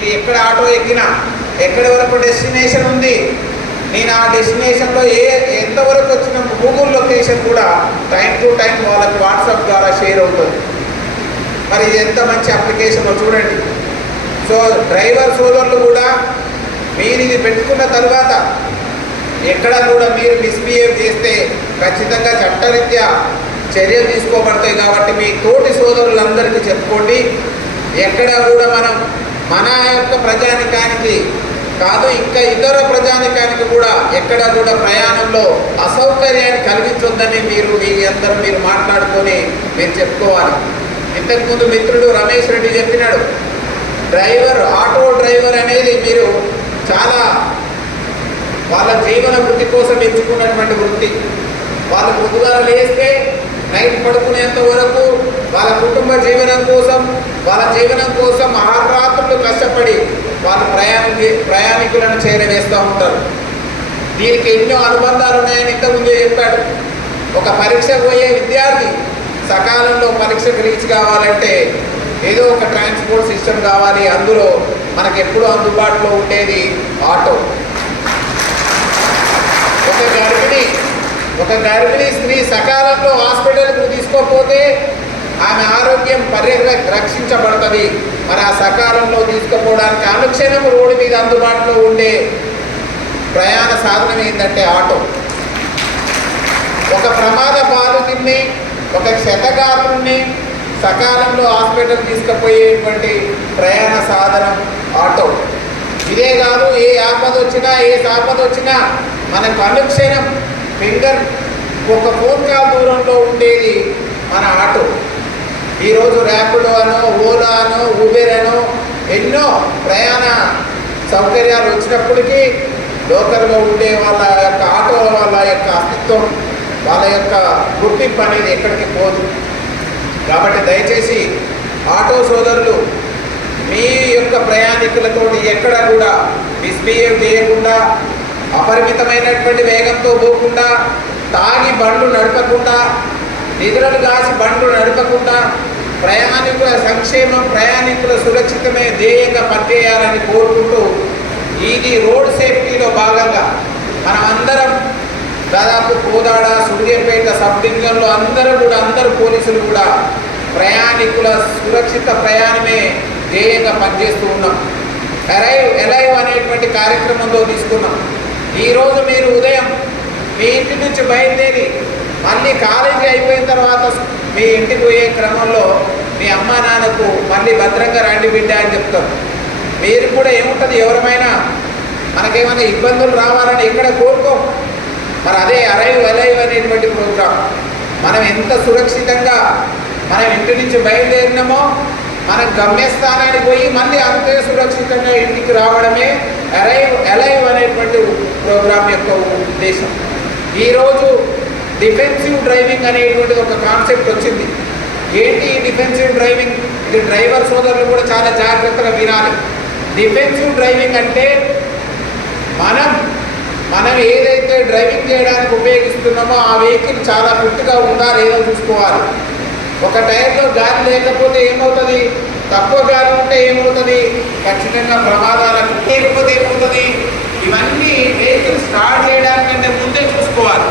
నేను ఎక్కడ ఆటో ఎక్కినా, ఎక్కడి వరకు డెస్టినేషన్ ఉంది, నేను ఆ డెస్టినేషన్లో ఎంతవరకు వచ్చిన గూగుల్ లొకేషన్ కూడా టైం టు టైం వాళ్ళకి వాట్సాప్ ద్వారా షేర్ అవుతుంది. మరి ఇది ఎంత మంచి అప్లికేషనో చూడండి. సో డ్రైవర్ సోదరులు కూడా మీరు ఇది పెట్టుకున్న తర్వాత ఎక్కడ కూడా మీరు మిస్బిహేవ్ చేస్తే ఖచ్చితంగా చట్టరీత్యా చర్యలు తీసుకోబడతాయి. కాబట్టి మీ తోటి సోదరులందరికీ చెప్పుకోండి. ఎక్కడ కూడా మనం మన యొక్క ప్రజానికానికి కాదు, ఇంకా ఇతర ప్రజానికానికి కూడా ఎక్కడ కూడా ప్రయాణంలో అసౌకర్యాన్ని కలిగించొద్దని మీరు మాట్లాడుకొని మీరు చెప్పుకోవాలి. ఇంతకుముందు మిత్రుడు రమేష్ రెడ్డి చెప్పినాడు, ఆటో డ్రైవర్ అనేది మీరు చాలా వాళ్ళ జీవన వృత్తి కోసం ఎంచుకున్నటువంటి వృత్తి. వాళ్ళు పొద్దుగాల లేస్తే నైట్ పడుకునేంత వరకు వాళ్ళ కుటుంబ జీవనం కోసం ఆహారాత్రులు కష్టపడి వాళ్ళు ప్రయాణికులను చేరవేస్తూ ఉంటారు. దీనికి ఎన్నో అనుబంధాలు ఉన్నాయని ఇంతకుముందే చెప్పాడు. ఒక పరీక్ష పోయే విద్యార్థి సకాలంలో పరీక్షకు రీచ్ కావాలంటే ఏదో ఒక ట్రాన్స్పోర్ట్ సిస్టమ్ కావాలి. అందులో మనకు ఎప్పుడూ అందుబాటులో ఉండేది ఆటో. ఒక గర్భిణీ స్త్రీ సకాలంలో హాస్పిటల్కు తీసుకోకపోతే ఆమె ఆరోగ్యం రక్షించబడుతుంది. మరి ఆ సకాలంలో తీసుకుపోవడానికి అనుక్షణం రోడ్డు మీద అందుబాటులో ఉండే ప్రయాణ సాధనం ఏంటంటే ఆటో. ఒక ప్రమాద బాధితుడిని, ఒక క్షతగాత్రుడిని సకాలంలో హాస్పిటల్ తీసుకుపోయేటువంటి ప్రయాణ సాధనం ఆటో. ఇదే కాదు, ఏ ఆపద వచ్చినా మనకు అనుక్షణం ఒక ఫోన్ కాల్ దూరంలో ఉండేది మన ఆటో. ఈరోజు ర్యాపిడో అనో, ఓలా అనో, ఊబెర్ అనో ఎన్నో ప్రయాణ సౌకర్యాలు వచ్చినప్పటికీ లోకల్గా ఉండే వాళ్ళ యొక్క ఆటో వాళ్ళ యొక్క అస్తిత్వం, వాళ్ళ యొక్క గుర్తింపు అనేది ఎక్కడికి పోదు. కాబట్టి దయచేసి ఆటో సోదరులు మీ యొక్క ప్రయాణికులతోటి ఎక్కడ కూడా మిస్బిహేవ్ చేయకుండా, అపరిమితమైనటువంటి వేగంతో పోకుండా, తాగి బండ్లు నడపకుండా, నిధులను కాసి బండ్లు నడపకుండా, ప్రయాణికుల సంక్షేమం, ప్రయాణికుల సురక్షితమే ధ్యేయంగా పనిచేయాలని కోరుకుంటూ, ఇది రోడ్ సేఫ్టీలో భాగంగా మనం అందరం దాదాపు కోదాడ, సూర్యాపేట సబ్ డివిజన్లో అందరూ పోలీసులు కూడా ప్రయాణికుల సురక్షిత ప్రయాణమే ధ్యేయంగా పనిచేస్తూ ఉన్నాం. ఎలైవ్ అనేటువంటి కార్యక్రమంలో తీసుకున్నాం. ఈరోజు మీరు ఉదయం మీ ఇంటి నుంచి బయలుదేరి మళ్ళీ కాలేజీ అయిపోయిన తర్వాత మీ ఇంటికి పోయే క్రమంలో మీ అమ్మా నాన్నకు మళ్ళీ భద్రంగా రండి బిడ్డ అని చెప్తారు. మీరు కూడా ఏముంటుంది, ఎవరమైనా మనకేమైనా ఇబ్బందులు రావాలని ఇక్కడ కోరుకోం. మరి అదే ఎలైవ్ అనేటువంటి ప్రోగ్రాం మనం ఎంత సురక్షితంగా మనం ఇంటి నుంచి బయలుదేరినామో మన గమ్యస్థానానికి పోయి మళ్ళీ అంతే సురక్షితంగా ఇంటికి రావడమే ఎలైవ్ అనేటువంటి ప్రోగ్రాం యొక్క ఉద్దేశం. ఈరోజు డిఫెన్సివ్ డ్రైవింగ్ అనేటువంటిది ఒక కాన్సెప్ట్ వచ్చింది. ఏంటి డిఫెన్సివ్ డ్రైవింగ్? ఇది డ్రైవర్ సోదరులు కూడా చాలా జాగ్రత్తగా వినాలి. డిఫెన్సివ్ డ్రైవింగ్ అంటే మనం ఏదైతే డ్రైవింగ్ చేయడానికి ఉపయోగిస్తున్నామో ఆ వెహికల్ చాలా ఫిట్గా ఉందా లేదో చూసుకోవాలి. ఒక టైర్లో గాలి లేకపోతే ఏమవుతుంది, తక్కువ గాలి ఉంటే ఏమవుతుంది, ఖచ్చితంగా ప్రమాదాలకు లేకపోతే ఏమవుతుంది. ఇవన్నీ వెహికల్ స్టార్ట్ చేయడానికంటే ముందే చూసుకోవాలి.